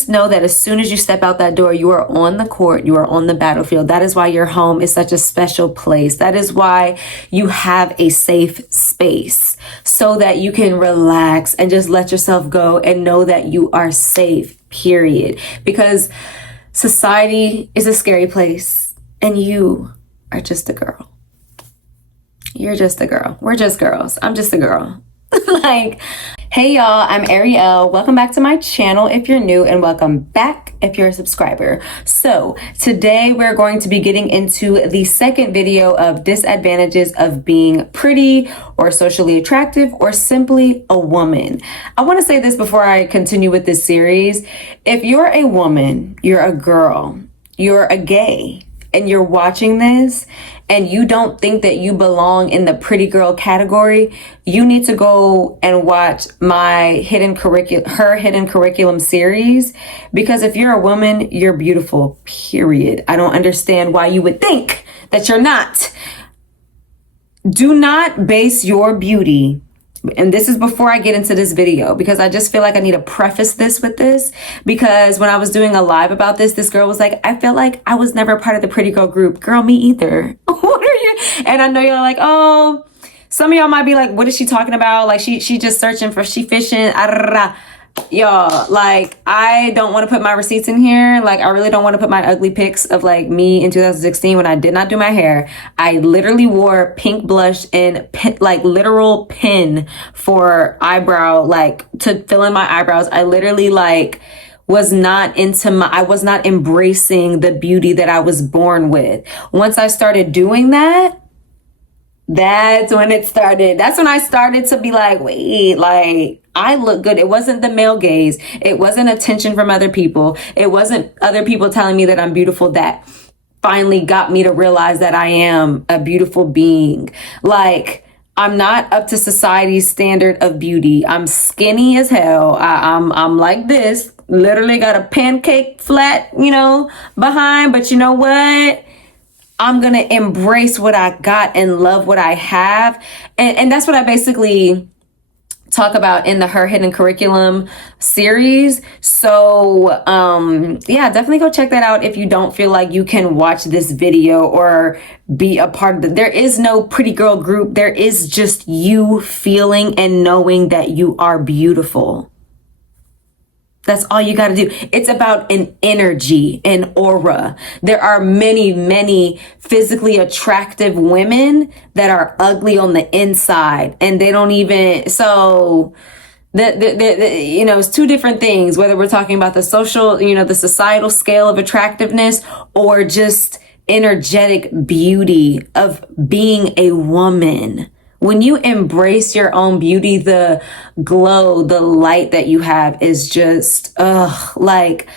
just know that as soon as you step out that door, you are on the court, you are on the battlefield. That is why your home is such a special place. That is why you have a safe space, so that you can relax and just let yourself go and know that you are safe, period. Because society is a scary place, and you are just a girl. You're just a girl. We're just girls. I'm just a girl. Like, hey y'all, I'm Ariel. Welcome back to my channel if you're new, and welcome back if you're a subscriber. So today we're going to be getting into the second video of disadvantages of being pretty or socially attractive or simply a woman. I want to say this before I continue with this series. If you're a woman, you're a girl, you're a gay, and you're watching this and you don't think that you belong in the pretty girl category, you need to go and watch my her hidden curriculum series. Because if you're a woman, you're beautiful, period. I don't understand why you would think that you're not. Do not base your beauty, and this is before I get into this video, because I just feel like I need to preface this with this, because when I was doing a live about this, this girl was like, I feel like I was never part of the pretty girl group. Girl, me either. What are you? And I know you're like, oh, some of y'all might be like, what is she talking about? Like she just searching for, she fishing. Y'all, like, I don't want to put my receipts in here. Like, I really don't want to put my ugly pics of like me in 2016 when I did not do my hair. I literally wore pink blush and like literal pin for eyebrow, like to fill in my eyebrows. I literally like was not I was not embracing the beauty that I was born with. Once I started doing that, that's when it started. That's when I started to be like, wait, like, I look good. It wasn't the male gaze. It wasn't attention from other people. It wasn't other people telling me that I'm beautiful that finally got me to realize that I am a beautiful being. Like, I'm not up to society's standard of beauty. I'm skinny as hell. I'm like this, literally got a pancake flat, behind. But you know what? I'm going to embrace what I got and love what I have. And that's what I basically talk about in the Her Hidden Curriculum series. So, yeah, definitely go check that out if you don't feel like you can watch this video or be a part of it. There is no pretty girl group. There is just you feeling and knowing that you are beautiful. That's all you got to do. It's about an energy, an aura. There are many, many physically attractive women that are ugly on the inside, and they don't even, so it's two different things, whether we're talking about the social, the societal scale of attractiveness, or just energetic beauty of being a woman. When you embrace your own beauty, the glow, the light that you have is just, like,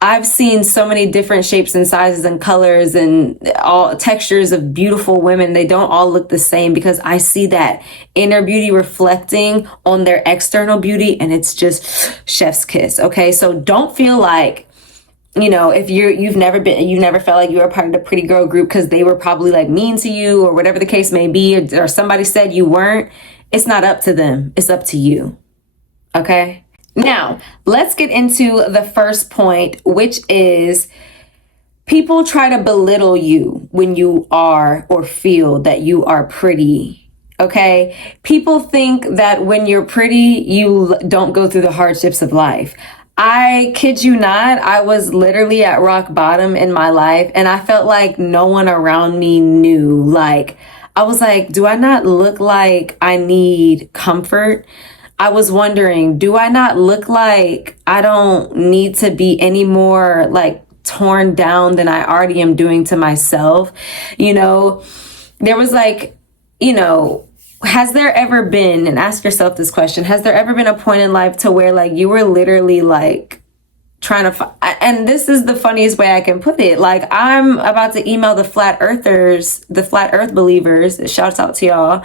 I've seen so many different shapes and sizes and colors and all textures of beautiful women. They don't all look the same, because I see that inner beauty reflecting on their external beauty, and it's just chef's kiss. Okay. So don't feel like, if you've never felt like you were part of the pretty girl group because they were probably like mean to you or whatever the case may be, or somebody said you weren't. It's not up to them. It's up to you. Okay. Now let's get into the first point, which is people try to belittle you when you are or feel that you are pretty. Okay. People think that when you're pretty, you don't go through the hardships of life. I kid you not, I was literally at rock bottom in my life, and I felt like no one around me knew. Like, I was like, do I not look like I need comfort? I was wondering, do I not look like I don't need to be any more like torn down than I already am doing to myself? There was like, has there ever been, and ask yourself this question, has there ever been a point in life to where like you were literally like trying to, and this is the funniest way I can put it. Like, I'm about to email the flat earthers, the flat earth believers. Shouts out to y'all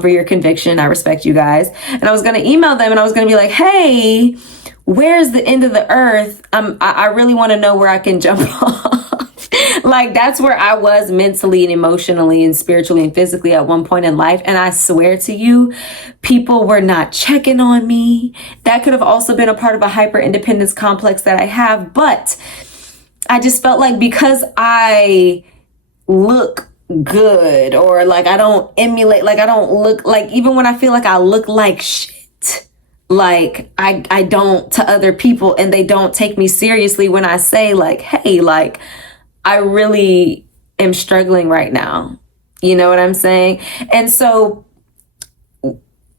for your conviction. I respect you guys. And I was going to email them, and I was going to be like, hey, where's the end of the earth? I really want to know where I can jump off. Like, that's where I was mentally and emotionally and spiritually and physically at one point in life. And I swear to you, people were not checking on me. That could have also been a part of a hyper independence complex that I have. But I just felt like because I look good, or like I don't emulate, like I don't look like, even when I feel like I look like shit, like I don't to other people, and they don't take me seriously when I say like, hey, like I really am struggling right now. You know what I'm saying? And so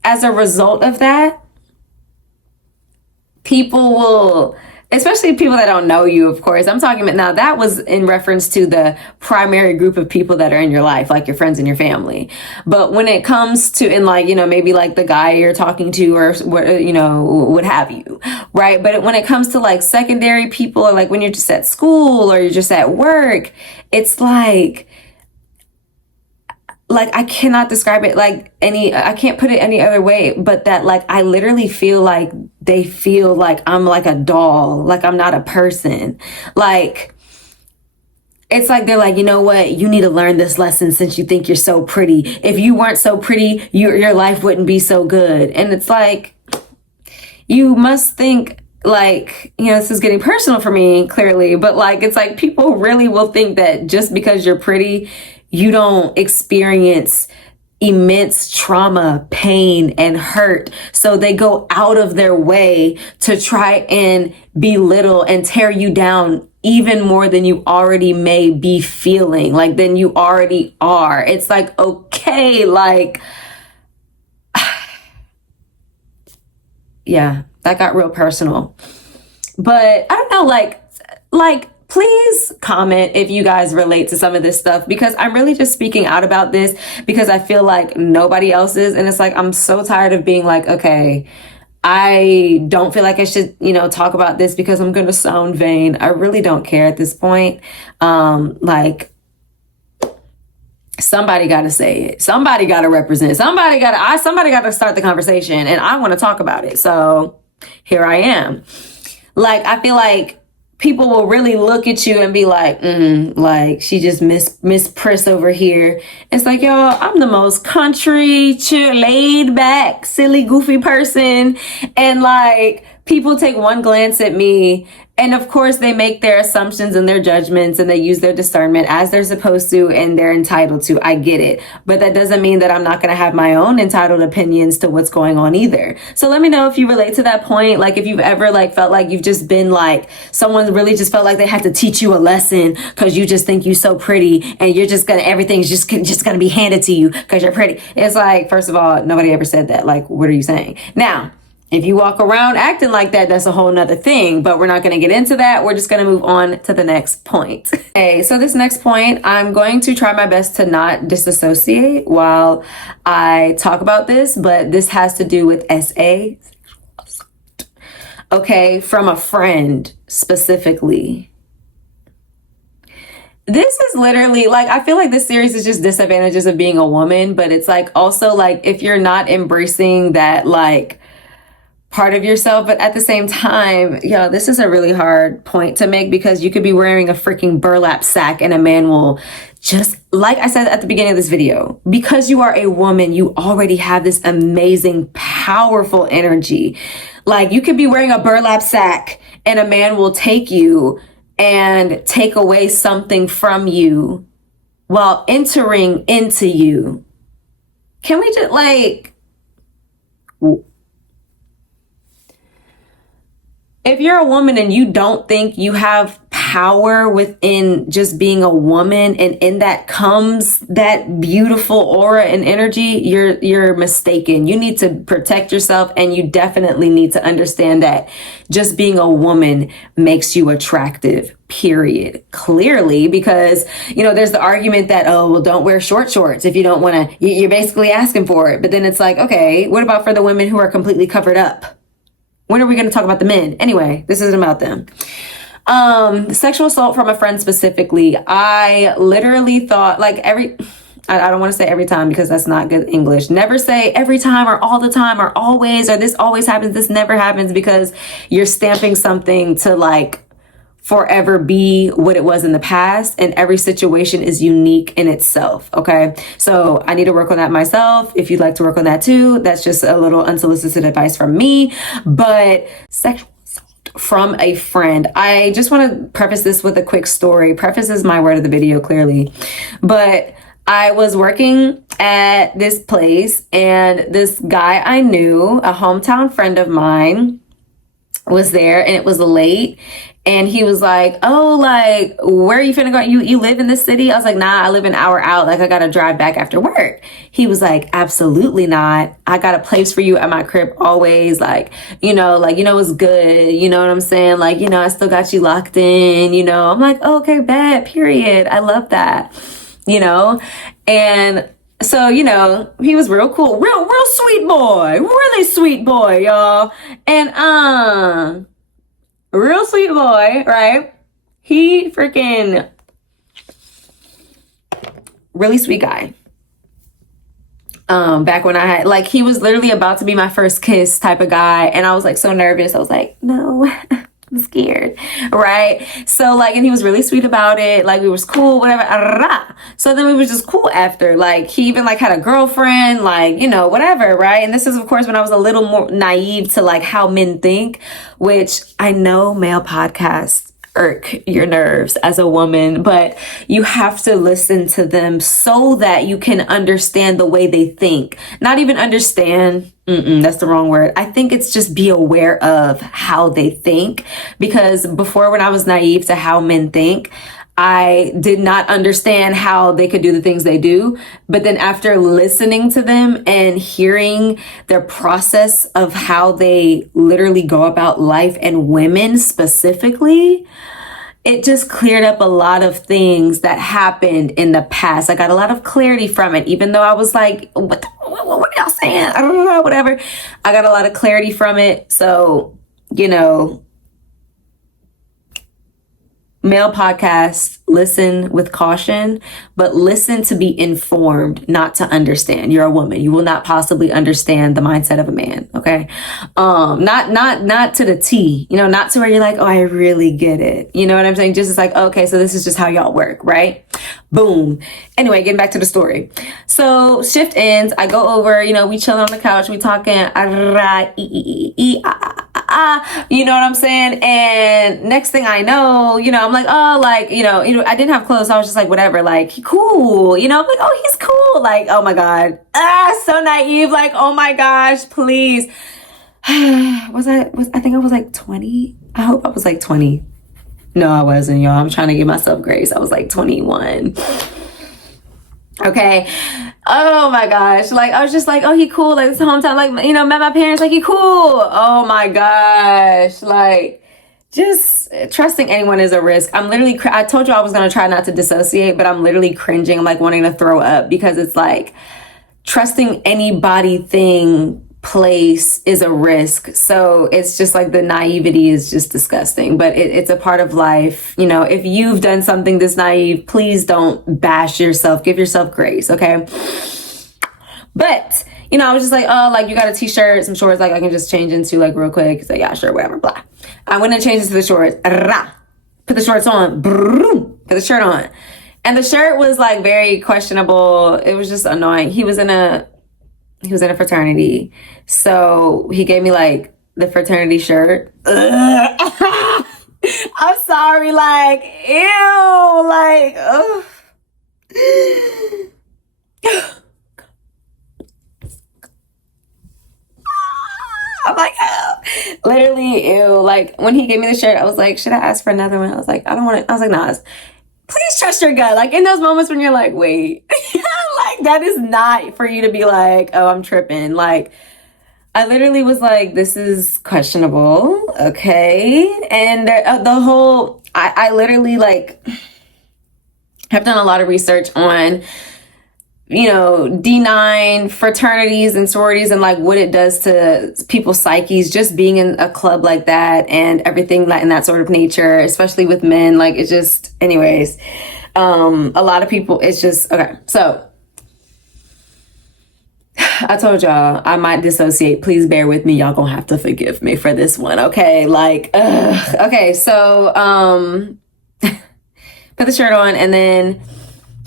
as a result of that, people will, especially people that don't know you, of course. I'm talking about, now that was in reference to the primary group of people that are in your life, like your friends and your family. But when it comes to, in like, you know, maybe like the guy you're talking to, or what, you know, what have you, right? But when it comes to like secondary people, or like when you're just at school or you're just at work, it's like I cannot describe it I can't put it any other way, but that like I literally feel like they feel like I'm like a doll, like I'm not a person. Like, it's like they're like, you know what, you need to learn this lesson since you think you're so pretty. If you weren't so pretty, your life wouldn't be so good. And it's like, you must think, like, you know, this is getting personal for me, clearly, but like, it's like people really will think that just because you're pretty, you don't experience immense trauma, pain, and hurt. So they go out of their way to try and belittle and tear you down even more than you already may be feeling, like than you already are. It's like, okay, like, yeah, that got real personal. But I don't know, like, please comment if you guys relate to some of this stuff, because I'm really just speaking out about this because I feel like nobody else is. And it's like, I'm so tired of being like, okay, I don't feel like I should, you know, talk about this because I'm going to sound vain. I really don't care at this point. Like, somebody got to say it. Somebody got to represent. Somebody got to start the conversation, and I want to talk about it. So here I am. Like, I feel like people will really look at you and be like, like she just miss Priss over here. It's like, y'all, I'm the most country, chill, laid back, silly, goofy person. And like, people take one glance at me, and of course they make their assumptions and their judgments, and they use their discernment as they're supposed to, and they're entitled to. I get it. But that doesn't mean that I'm not going to have my own entitled opinions to what's going on either. So let me know if you relate to that point. Like, if you've ever like felt like you've just been like, someone really just felt like they had to teach you a lesson because you just think you're so pretty, and you're just gonna, everything's just gonna be handed to you because you're pretty. It's like, first of all, nobody ever said that. Like, what are you saying? Now, if you walk around acting like that, that's a whole nother thing, but we're not going to get into that. We're just going to move on to the next point. Okay, so this next point, I'm going to try my best to not disassociate while I talk about this, but this has to do with SA. Okay, from a friend specifically. This is literally like, I feel like this series is just disadvantages of being a woman, but it's like also like if you're not embracing that like part of yourself, but at the same time, this is a really hard point to make, because you could be wearing a freaking burlap sack and a man will just, like I said at the beginning of this video, because you are a woman, you already have this amazing, powerful energy. Like, you could be wearing a burlap sack and a man will take you and take away something from you while entering into you. Can we just like, if you're a woman and you don't think you have power within just being a woman, and in that comes that beautiful aura and energy, you're mistaken. You need to protect yourself, and you definitely need to understand that just being a woman makes you attractive, period. Clearly, because, there's the argument that, oh, well, don't wear short shorts if you don't want to, you're basically asking for it. But then it's like, okay, what about for the women who are completely covered up? When are we going to talk about the men? Anyway, this isn't about them. Sexual assault from a friend specifically. I literally thought I don't want to say every time because that's not good English. Never say every time or all the time or always or this always happens. This never happens, because you're stamping something to like forever be what it was in the past, and every situation is unique in itself. Okay, so I need to work on that myself. If you'd like to work on that too, that's just a little unsolicited advice from me. But sexual assault from a friend, I just want to preface this with a quick story. Preface is my word of the video, clearly. But I was working at this place, and this guy I knew, a hometown friend of mine, was there, and it was late. And he was like, oh, like, where are you finna go? You live in this city? I was like, nah, I live an hour out. Like, I got to drive back after work. He was like, absolutely not. I got a place for you at my crib always. Like, it's good. You know what I'm saying? Like, I still got you locked in, I'm like, oh, okay, bad, period. I love that, And so, he was real cool, real sweet boy, really sweet boy, y'all. And, real sweet boy, right? He freaking really sweet guy. Back when I had, like, he was literally about to be my first kiss type of guy. And I was like, so nervous. I was like, no, I'm scared. Right. So like, and he was really sweet about it. Like, we was cool, whatever. So then we was just cool after. Like, he even like had a girlfriend, like, whatever. Right. And this is, of course, when I was a little more naive to like how men think, which I know male podcasts irk your nerves as a woman, but you have to listen to them so that you can understand the way they think. Not even understand. That's the wrong word. I think it's just be aware of how they think, because before, when I was naive to how men think, I did not understand how they could do the things they do. But then after listening to them and hearing their process of how they literally go about life, and women specifically, it just cleared up a lot of things that happened in the past. I got a lot of clarity from it, even though I was like, what are y'all saying? I don't know, whatever. I got a lot of clarity from it. So, male podcasts, listen with caution, but listen to be informed, not to understand. You're a woman. You will not possibly understand the mindset of a man. Okay. Not to the T, not to where you're like, oh, I really get it. You know what I'm saying? Just, it's like, okay, so this is just how y'all work. Right. Boom. Anyway, getting back to the story. So shift ends. I go over, we chilling on the couch. We talking, you know what I'm saying? And next thing I know, I'm like, oh, like, I didn't have clothes. So I was just like, whatever, like, cool. I'm like, oh, he's cool. Like, oh my God. So naive. Like, oh my gosh, please. I think I was like 20. I hope I was like 20. No, I wasn't, y'all. I'm trying to give myself grace. I was like 21. Okay. Oh my gosh. Like, I was just like, oh, he cool. Like, it's hometown. Like, met my parents. Like, he cool. Oh my gosh. Like, just trusting anyone is a risk. I'm literally, I told you I was going to try not to dissociate, but I'm literally cringing. I'm like wanting to throw up, because it's like trusting anybody, thing, place is a risk. So it's just like the naivety is just disgusting, but it's a part of life. If you've done something this naive, please don't bash yourself. Give yourself grace. Okay. But, I was just like, oh, like, you got a t-shirt, some shorts, like I can just change into like real quick. So yeah, sure, whatever, blah. I went and changed into the shorts. Put the shorts on. Put the shirt on. And the shirt was like very questionable. It was just annoying. He was in a fraternity. So he gave me like the fraternity shirt. I'm sorry, like, ew, like, ugh. I'm like, oh. Literally, ew. Like, when he gave me the shirt, I was like, should I ask for another one? I was like, I don't want to. I was like, nah, please trust your gut. Like, in those moments when you're like, wait, like, that is not for you to be like, oh, I'm tripping. Like, I literally was like, this is questionable. Okay. And I literally like have done a lot of research on, D9 fraternities and sororities, and like what it does to people's psyches, just being in a club like that and everything like in that sort of nature, especially with men. Like, it's just, anyways, a lot of people, it's just, okay. So I told y'all I might dissociate. Please bear with me. Y'all gonna have to forgive me for this one. Okay. Like, okay. So, put the shirt on and then,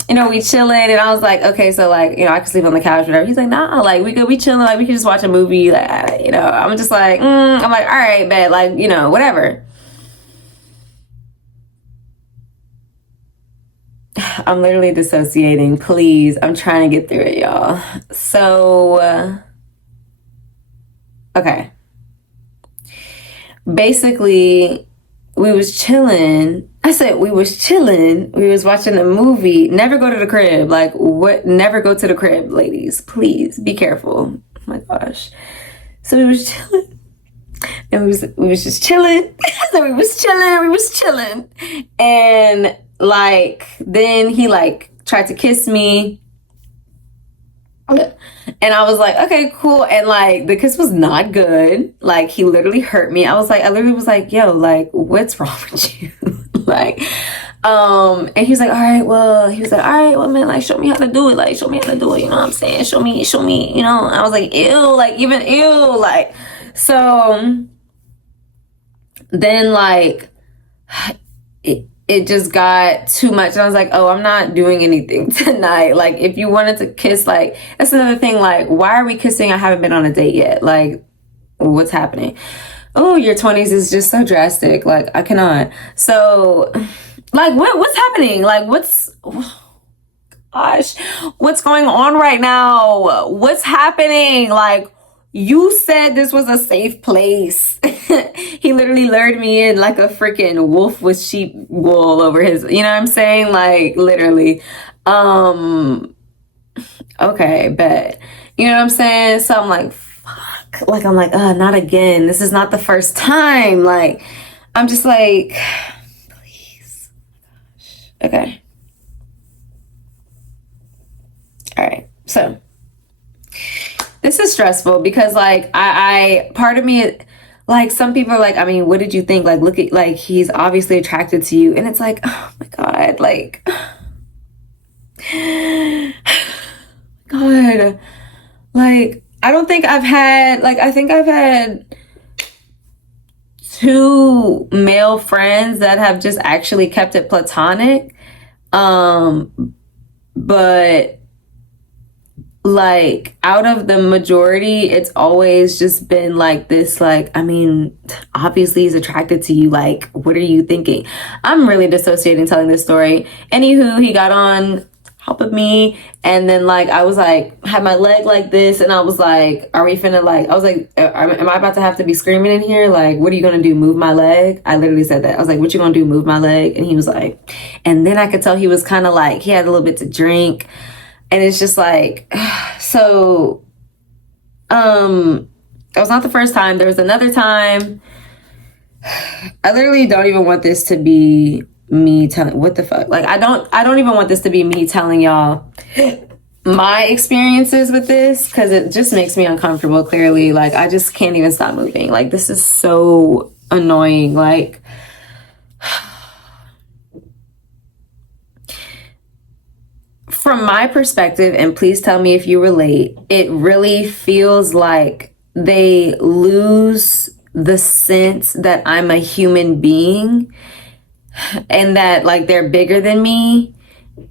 we chilling and I was like, okay, so like, I could sleep on the couch or whatever. He's like, nah, like we chilling, like we could just watch a movie. Like, I'm just like, I'm like, all right, bet, like, whatever. I'm literally dissociating. Please. I'm trying to get through it, y'all. So, okay. Basically, we was chilling. I said we was chilling. We was watching a movie. Never go to the crib. Like, what? Never go to the crib, ladies. Please be careful. Oh my gosh. So we was chilling. And we was just chilling. So we was chilling. And like, then he like tried to kiss me. And I was like, okay, cool. And like, the kiss was not good. Like, he literally hurt me. I literally was like, yo, like, what's wrong with you? Like, and he was like, all right, well, man, like, show me how to do it. Like, show me how to do it. You know what I'm saying? Show me, I was like, ew, like, even ew. Like, so then like, it just got too much. And I was like, oh, I'm not doing anything tonight. Like, if you wanted to kiss, like, that's another thing. Like, why are we kissing? I haven't been on a date yet. Like, what's happening? Oh, your 20s is just so drastic. Like, I cannot. So, like, what's happening? Like, what's going on right now? What's happening? Like, you said this was a safe place. He literally lured me in like a freaking wolf with sheep wool over his, you know what I'm saying? Like, literally. Okay, bet. You know what I'm saying? So I'm like, fuck. Like, I'm like, not again. This is not the first time. Like, I'm just like, please. Okay. All right. So this is stressful because like I part of me, like some people are like, I mean, what did you think? Like, look at, like, he's obviously attracted to you. And it's like, oh my God, like, God, like, I think I've had 2 male friends that have just actually kept it platonic. But like, out of the majority, it's always just been like this, like, I mean, obviously he's attracted to you. Like, what are you thinking? I'm really dissociating telling this story. Anywho, he got on top of me. And then like, I was like, had my leg like this. And I was like, are we finna like, I was like, am I about to have to be screaming in here? Like, what are you going to do? Move my leg? I literally said that. I was like, what you going to do? Move my leg? And he was like, and then I could tell he was kind of like, he had a little bit to drink. And it's just like, so, that was not the first time. There was another time. I literally don't even want this to be me telling, what the fuck? Like, I don't even want this to be me telling y'all my experiences with this, because it just makes me uncomfortable, clearly. Like, I just can't even stop moving. Like, this is so annoying. Like, from my perspective, and please tell me if you relate, it really feels like they lose the sense that I'm a human being and that like they're bigger than me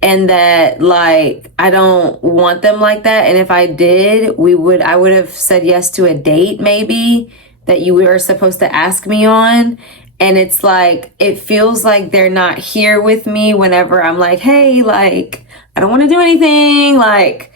and that like I don't want them like that. And if I did, I would have said yes to a date maybe that you were supposed to ask me on. And it's like, it feels like they're not here with me whenever I'm like, hey, like, I don't want to do anything. Like,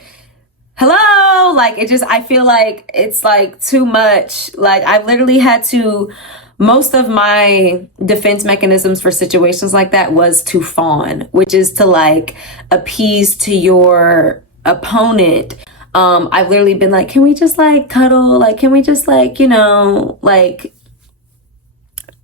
hello. Like, I feel like it's like too much. Like, I've literally had to, most of my defense mechanisms for situations like that was to fawn, which is to like appease to your opponent. I've literally been like, can we just like cuddle? Like, can we just like, like,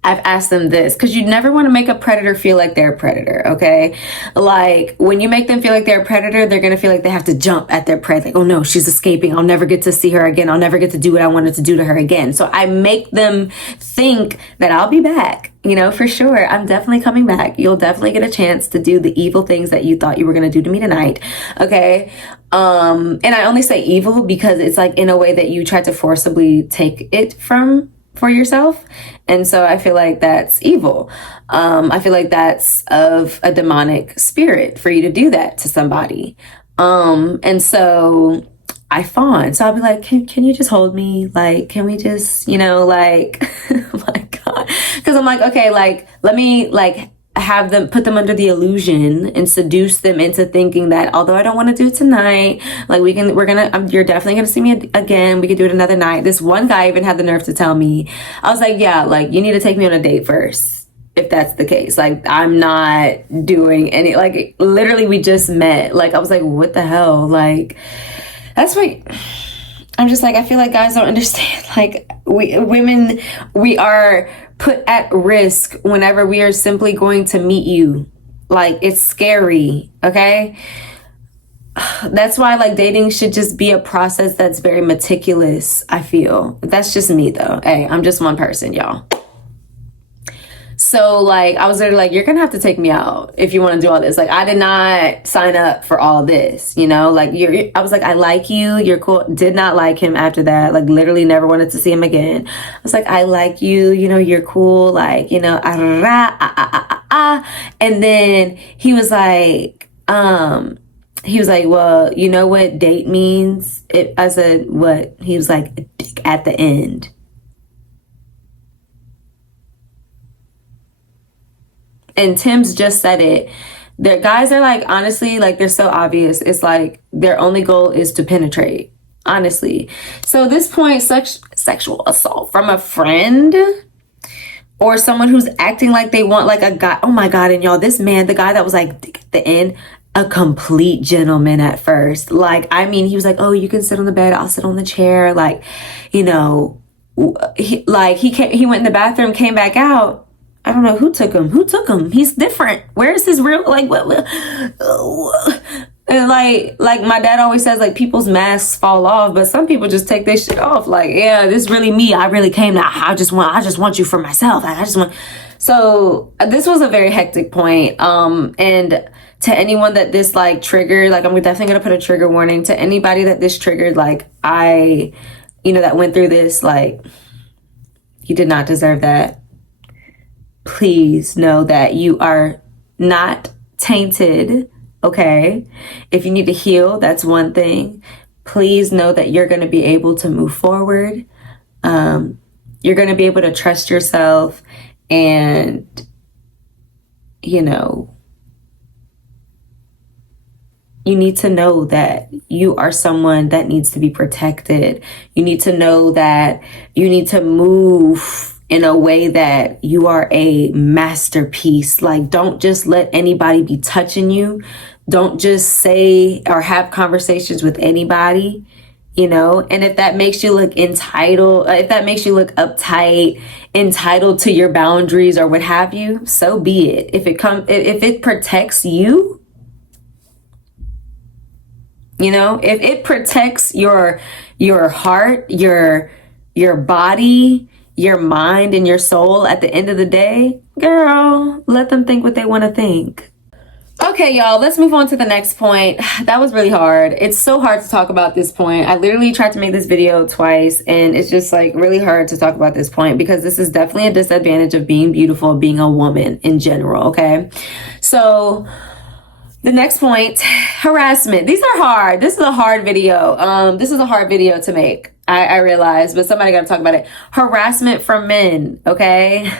I've asked them this because you never want to make a predator feel like they're a predator, okay? Like, when you make them feel like they're a predator, they're going to feel like they have to jump at their prey. Like, oh no, she's escaping. I'll never get to see her again. I'll never get to do what I wanted to do to her again. So I make them think that I'll be back You know, for sure. I'm definitely coming back. You'll definitely get a chance to do the evil things that you thought you were going to do to me tonight. Okay. And I only say evil because it's like in a way that you try to forcibly take it for yourself. And so I feel like that's evil. I feel like that's of a demonic spirit for you to do that to somebody. And so I fawn. So I'll be like, can you just hold me? Like, can we just, you know, like, oh my God. Cause I'm like, okay, like, let me like have them, put them under the illusion and seduce them into thinking that although I don't want to do it tonight, like you're definitely going to see me again. We could do it another night. This one guy even had the nerve to tell me, I was like, yeah, like you need to take me on a date first. If that's the case, like I'm not doing any, like literally we just met. Like I was like, what the hell? Like, that's what I'm just like, I feel like guys don't understand. Like women, we are put at risk whenever we are simply going to meet you. Like it's scary. Okay. That's why like dating should just be a process that's very meticulous. I feel that's just me though. Hey, I'm just one person, y'all. So like I was literally like, you're gonna have to take me out if you want to do all this. Like I did not sign up for all this, you know. Like I was like, I like you, you're cool. Did not like him after that. Like literally never wanted to see him again. I was like, I like you, you know, you're cool. Like you know, and then he was like, well, you know what date means? I said, what? He was like, at the end. And Tim's just said it. Their guys are like, honestly, like they're so obvious. It's like their only goal is to penetrate, honestly. So this point, sexual assault from a friend or someone who's acting like they want like a guy. Oh my God. And y'all, this man, the guy that was like at the end, a complete gentleman at first. Like, I mean, he was like, oh, you can sit on the bed. I'll sit on the chair. Like, you know, he went in the bathroom, came back out. I don't know who took him. He's different. Where's his real, like, what? And like my dad always says, like, people's masks fall off, but some people just take their shit off. Like, yeah, this really me. I really came now. I just want you for myself. Like, I just want. So this was a very hectic point. And to anyone that this like triggered, like, I'm definitely going to put a trigger warning to anybody that this triggered. Like that went through this, like, you did not deserve that. Please know that you are not tainted, okay? If you need to heal, that's one thing. Please know that you're going to be able to move forward. You're going to be able to trust yourself and, you know, you need to know that you are someone that needs to be protected. You need to know that you need to move in a way that you are a masterpiece. Like, don't just let anybody be touching you. Don't just say or have conversations with anybody, you know? And if that makes you look entitled, if that makes you look uptight, entitled to your boundaries or what have you, so be it. If it protects you, you know, if it protects your heart, your body, your mind and your soul at the end of the day, girl, let them think what they want to think. Okay, y'all, let's move on to the next point. That was really hard. It's so hard to talk about this point. I literally tried to make this video twice, and it's just like really hard to talk about this point because this is definitely a disadvantage of being beautiful, being a woman in general, okay? So the next point, harassment. These are hard. This is a hard video. This is a hard video to make. I realize, but somebody got to talk about it. Harassment from men, okay?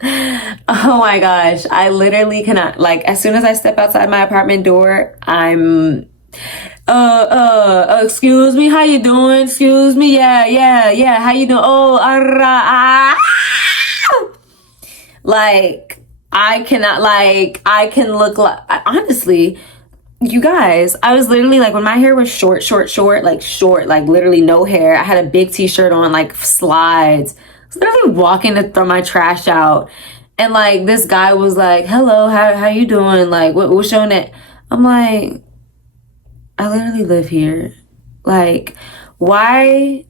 Oh my gosh. I literally cannot, like, as soon as I step outside my apartment door, I'm, excuse me, how you doing? Excuse me, yeah, how you doing? Oh, like, I cannot, like, I can look like, honestly, you guys, I was literally like, when my hair was short, like literally no hair. I had a big t-shirt on, like slides. I was literally walking to throw my trash out. And like, this guy was like, hello, how you doing? Like, what's your name? I'm like, I literally live here. Like, why?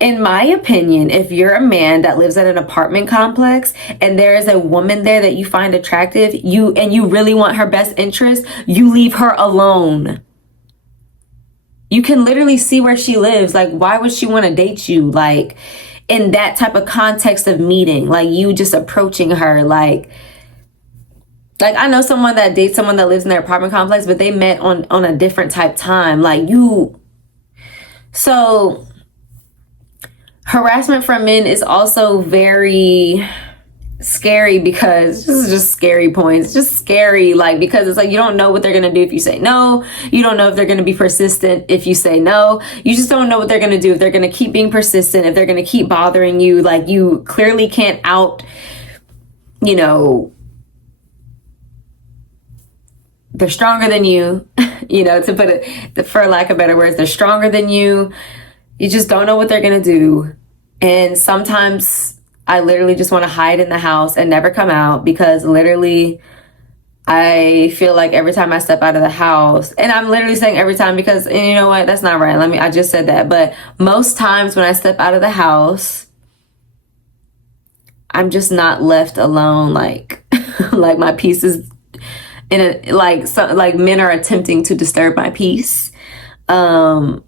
In my opinion, if you're a man that lives at an apartment complex and there is a woman there that you find attractive, you really want her best interest, you leave her alone. You can literally see where she lives. Like, why would she want to date you? Like, in that type of context of meeting, like you just approaching her, like I know someone that dates someone that lives in their apartment complex, but they met on a different type time. Like so harassment from men is also very scary, because this is just scary points. Just scary, like, because it's like you don't know what they're gonna do if you say no. You don't know if they're gonna be persistent if you say no. You just don't know what they're gonna do, if they're gonna keep being persistent, if they're gonna keep bothering you. Like, you clearly can't they're stronger than you, to put it, for lack of better words, they're stronger than you. You just don't know what they're gonna do. And sometimes I literally just want to hide in the house and never come out, because literally I feel like every time I step out of the house, and I'm literally saying every time because, and you know what, that's not right. I just said that. But most times when I step out of the house, I'm just not left alone. Like, like my peace is like men are attempting to disturb my peace, that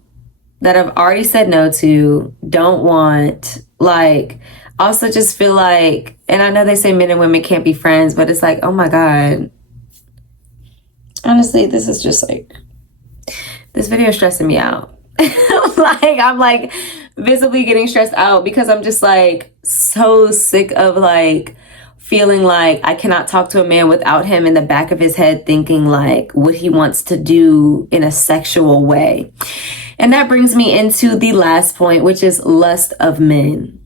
I've already said no to, don't want, like, also just feel like, and I know they say men and women can't be friends, but it's like, oh my God. Honestly, this is just like, this video is stressing me out. Like, I'm like visibly getting stressed out, because I'm just like so sick of like feeling like I cannot talk to a man without him in the back of his head thinking like what he wants to do in a sexual way. And that brings me into the last point, which is lust of men.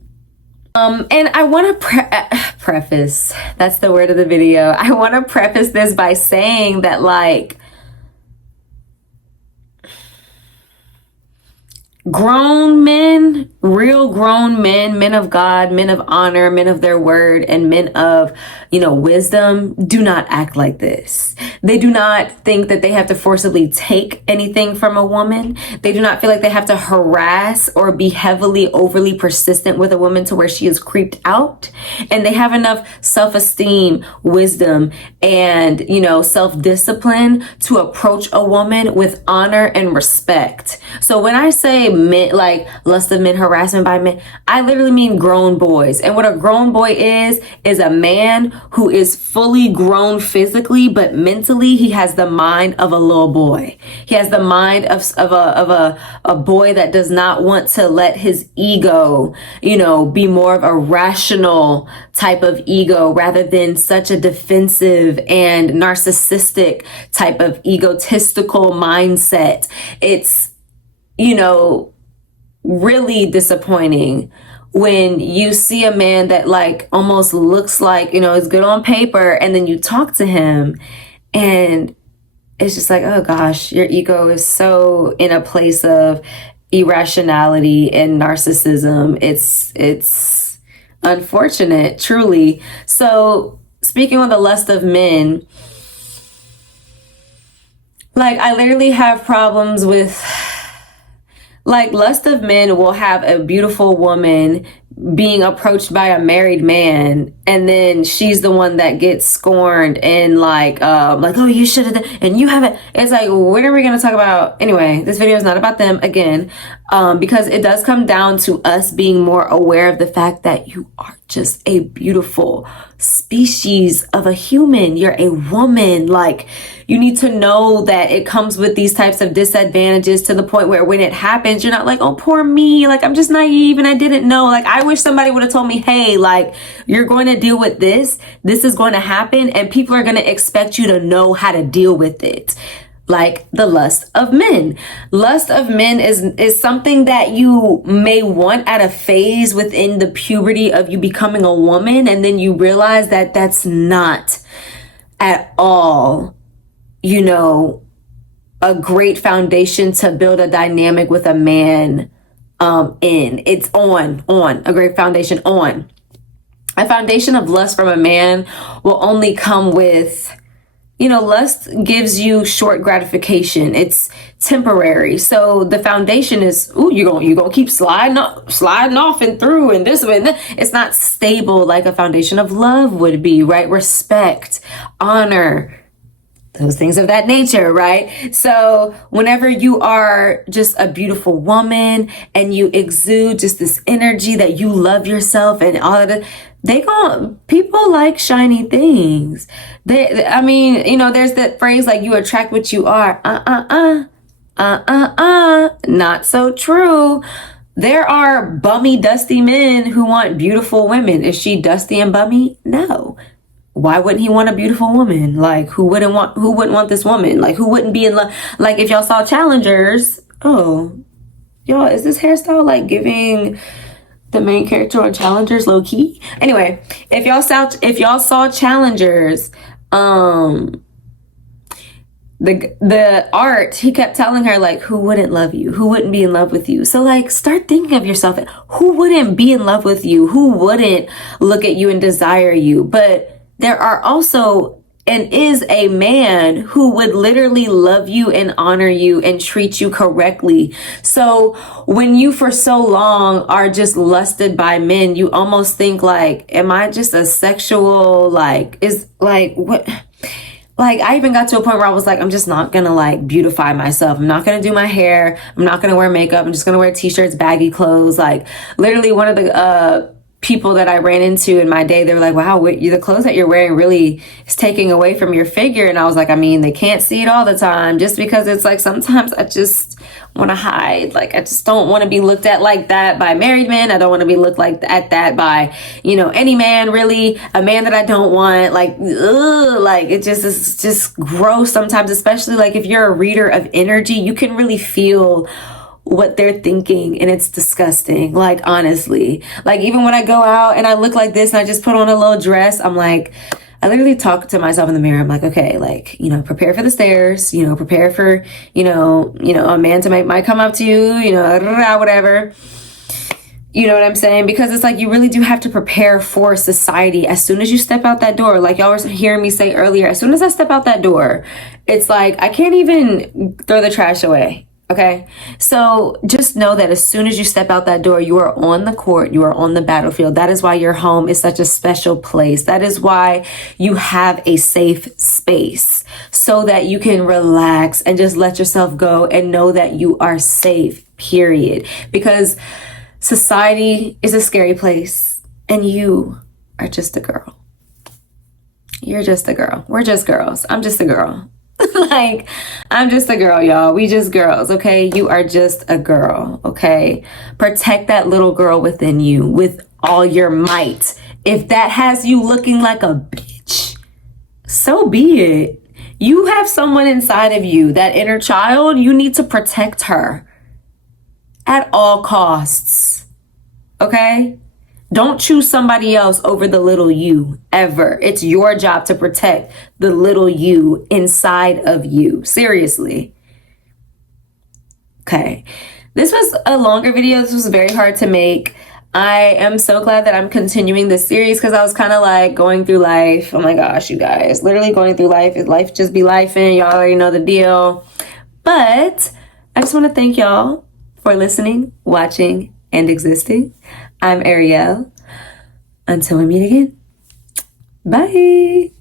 And I want to preface, that's the word of the video. I want to preface this by saying that, like, grown men, real grown men, men of God, men of honor, men of their word, and men of, wisdom do not act like this. They do not think that they have to forcibly take anything from a woman. They do not feel like they have to harass or be overly persistent with a woman to where she is creeped out. And they have enough self-esteem, wisdom, and, self-discipline to approach a woman with honor and respect. So when I say men, like lust of men, harassment by men, I literally mean grown boys. And what a grown boy is a man who is fully grown physically, but mentally he has the mind of a little boy. He has the mind of a boy that does not want to let his ego, be more of a rational type of ego rather than such a defensive and narcissistic type of egotistical mindset. It's, really disappointing when you see a man that like almost looks like, is good on paper, and then you talk to him and it's just like, oh gosh, your ego is so in a place of irrationality and narcissism. It's unfortunate, truly. So speaking on the lust of men, like I literally have problems with, like, lust of men will have a beautiful woman being approached by a married man, and then she's the one that gets scorned and like, oh, you should have done, and you haven't. It's like, when are we going to talk about? Anyway, this video is not about them again, because it does come down to us being more aware of the fact that you are just a beautiful species of a human. You're a woman. Like, you need to know that it comes with these types of disadvantages, to the point where when it happens, you're not like, oh, poor me. Like, I'm just naive and I didn't know. Like, I wish somebody would have told me, hey, like, you're going to deal with this. This is going to happen. And people are going to expect you to know how to deal with it. Like the lust of men. Lust of men is something that you may want at a phase within the puberty of you becoming a woman. And then you realize that that's not at all, a great foundation to build a dynamic with a man in. It's on a great foundation on. A foundation of lust from a man will only come with, lust gives you short gratification. It's temporary. So the foundation is, you're gonna keep sliding off and through and this way. And it's not stable like a foundation of love would be, right? Respect, honor, those things of that nature, right? So whenever you are just a beautiful woman and you exude just this energy that you love yourself and all of that, people like shiny things. There's that phrase like you attract what you are. Not so true. There are bummy, dusty men who want beautiful women. Is she dusty and bummy? No. Why wouldn't he want a beautiful woman? Like, who wouldn't want this woman? Like, who wouldn't be in love? Like, if y'all saw Challengers, y'all, is this hairstyle like giving the main character on Challengers low key? Anyway, if y'all saw Challengers, the art, he kept telling her, like, who wouldn't love you? Who wouldn't be in love with you? So, like, start thinking of yourself. Who wouldn't be in love with you? Who wouldn't look at you and desire you? But there are also and is a man who would literally love you and honor you and treat you correctly. So when you for so long are just lusted by men, you almost think like, am I just a sexual, what? Like, I even got to a point where I was like, I'm just not gonna like beautify myself. I'm not gonna do my hair. I'm not gonna wear makeup. I'm just gonna wear t-shirts, baggy clothes. Like, literally one of the people that I ran into in my day, they were like, wow, the clothes that you're wearing really is taking away from your figure. And I was like, they can't see it all the time, just because it's like, sometimes I just want to hide. Like, I just don't want to be looked at like that by married men. I don't want to be looked like at that by, any man, really, a man that I don't want. Like, like it just is just gross sometimes, especially like if you're a reader of energy, you can really feel what they're thinking, and it's disgusting. Like, honestly, like even when I go out and I look like this and I just put on a little dress, I'm like, I literally talk to myself in the mirror. I'm like, okay, like, prepare for the stairs, prepare for, a man might come up to you, whatever. You know what I'm saying? Because it's like, you really do have to prepare for society. As soon as you step out that door, like y'all were hearing me say earlier, as soon as I step out that door, it's like, I can't even throw the trash away. Okay, so just know that as soon as you step out that door, you are on the court, you are on the battlefield. That is why your home is such a special place. That is why you have a safe space, so that you can relax and just let yourself go and know that you are safe, period. Because society is a scary place, and you are just a girl. You're just a girl. We're just girls. I'm just a girl. Like, I'm just a girl, y'all. We just girls, okay? You are just a girl, okay? Protect that little girl within you with all your might. If that has you looking like a bitch, so be it. You have someone inside of you, that inner child, you need to protect her at all costs, okay? Don't choose somebody else over the little you, ever. It's your job to protect the little you inside of you. Seriously. Okay. This was a longer video. This was very hard to make. I am so glad that I'm continuing this series, because I was kind of like going through life. Oh my gosh, you guys. Literally going through life. Life just be lifing. Y'all already know the deal. But I just want to thank y'all for listening, watching, and existing. I'm Ariel. Until we meet again. Bye.